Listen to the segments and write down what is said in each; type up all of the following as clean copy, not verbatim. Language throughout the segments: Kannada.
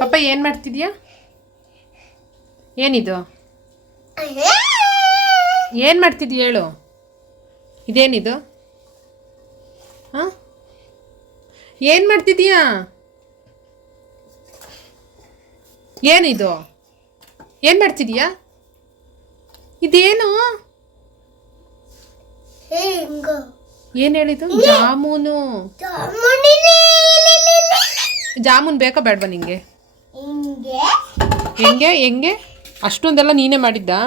ಪಾಪ ಏನು ಮಾಡ್ತಿದ್ಯಾ? ಏನಿದು? ಏನು ಮಾಡ್ತಿದ್ಯಾ ಹೇಳು? ಇದೇನಿದು? ಹಾಂ, ಏನು ಮಾಡ್ತಿದ್ಯಾ? ಏನಿದು? ಏನು ಮಾಡ್ತಿದ್ಯಾ? ಇದೇನು? ಏನು ಹೇಳಿದ್ದು? ಜಾಮೂನು. ಜಾಮೂನ್ ಬೇಕಾ ಬೇಡವಾ ನಿಂಗೆ? ಹೆಂಗೆ ಹೆಂಗೆ ಅಷ್ಟೊಂದೆಲ್ಲ ನೀನೇ ಮಾಡಿದ್ದಾ?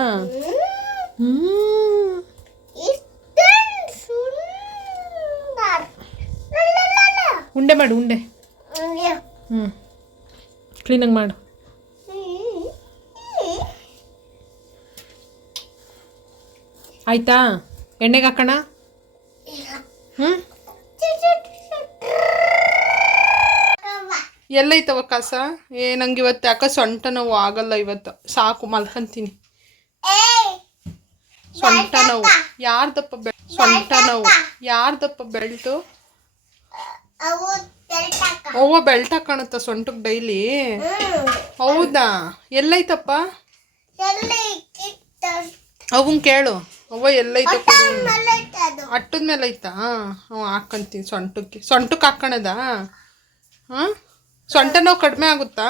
ಉಂಡೆ ಮಾಡು, ಉಂಡೆ. ಕ್ಲೀನಾಗಿ ಮಾಡು. ಆಯ್ತಾ? ಎಣ್ಣೆಗೆ ಹಾಕೋಣ. ಎಲ್ಲೈತವ ಕಸ? ನಂಗೆ ಇವತ್ತು ಯಾಕೆ ಸೊಂಟ ನೋವು ಆಗಲ್ಲ. ಇವತ್ತು ಸಾಕು, ಮಲ್ಕೊಂತೀನಿ. ಸೊಂಟ ನೋವು ಯಾರ್ದಪ್ಪ? ಸೊಂಟ ನೋವು ಯಾರ್ದಪ್ಪ? ಬೆಲ್ಟು ಅವ್ವ ಬೆಲ್ಟ್ ಹಾಕೋಣತ್ತ ಸೊಂಟಕ್ಕೆ ಡೈಲಿ? ಹೌದಾ? ಎಲ್ಲೈತಪ್ಪ? ಅವನ್ ಕೇಳು. ಅವ್ವ ಎಲ್ಲೈತಪ್ಪ? ಅಟ್ಟದ ಮೇಲೆ ಐತಾ? ಹಾಕೊಂತೀನಿ ಸೊಂಟಕ್ಕೆ. ಸೊಂಟಕ್ಕೆ ಹಾಕೋಣದ? ಹಾಂ, ಸೊಂಟ ನೋವು ಕಡಿಮೆ ಆಗುತ್ತಾ?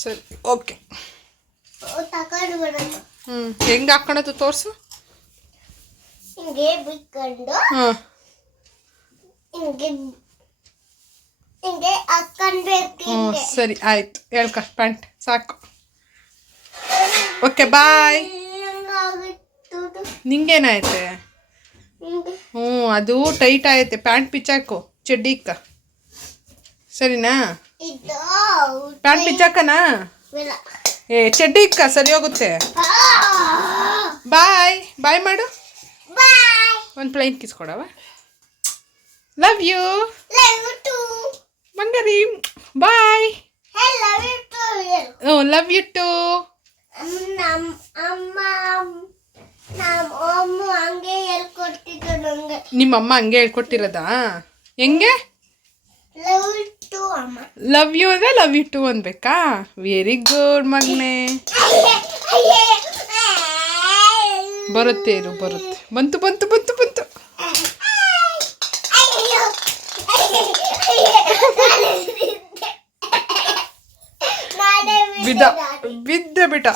ಸರಿ, ಓಕೆ. ಹೆಂಗೆ ಹಾಕೋಣದು ತೋರಿಸು. ಹಾಂ, ಸರಿ ಆಯ್ತು. ಹೇಳ್ಕ ಪ್ಯಾಂಟ್ ಸಾಕು. Okay, bye. ನಿಂಗೇನಾಯ್ತೆ? ಅದು ಟೈಟ್ ಆಯ್ತೆ. ಪ್ಯಾಂಟ್ ಪಿಚ್ಚಾಕು, ಚಡ್ಡಿ ಇಕ್ಕ. ಸರಿನಾ? ಪ್ಯಾಂಟ್ ಪಿಚ್ಚಾಕನಾ? ಚಡ್ಡಿ ಇಕ್ಕ, ಸರಿ ಹೋಗುತ್ತೆ. ಬಾಯ್ ಬಾಯ್ ಮಾಡು. ಒಂದು ಪ್ಲೈನ್ ಕಿಸ್ ಕೊಡವ. ಲವ್ ಯು ಮಂಗರಿ. ಬಾಯ್. Love you too. ನಿಮ್ಮಮ್ಮ ಹಂಗೆ ಹೇಳ್ಕೊಟ್ಟಿರೋದಾ? ಹೆಂಗೆ? ಲವ್ ಯು ಅಂದ್ರೆ ಲವ್ ಯು ಟು ಅನ್ಬೇಕಾ? ವೆರಿ ಗುಡ್ ಮಗನೇ. ಬರುತ್ತೆ ಇರು, ಬರುತ್ತೆ. ಬಂತು ಬಂತು ಬಂತು ಬಂತು. ಬಿದ್ದ ಬಿದ್ದ ಬಿಟ್ಟ.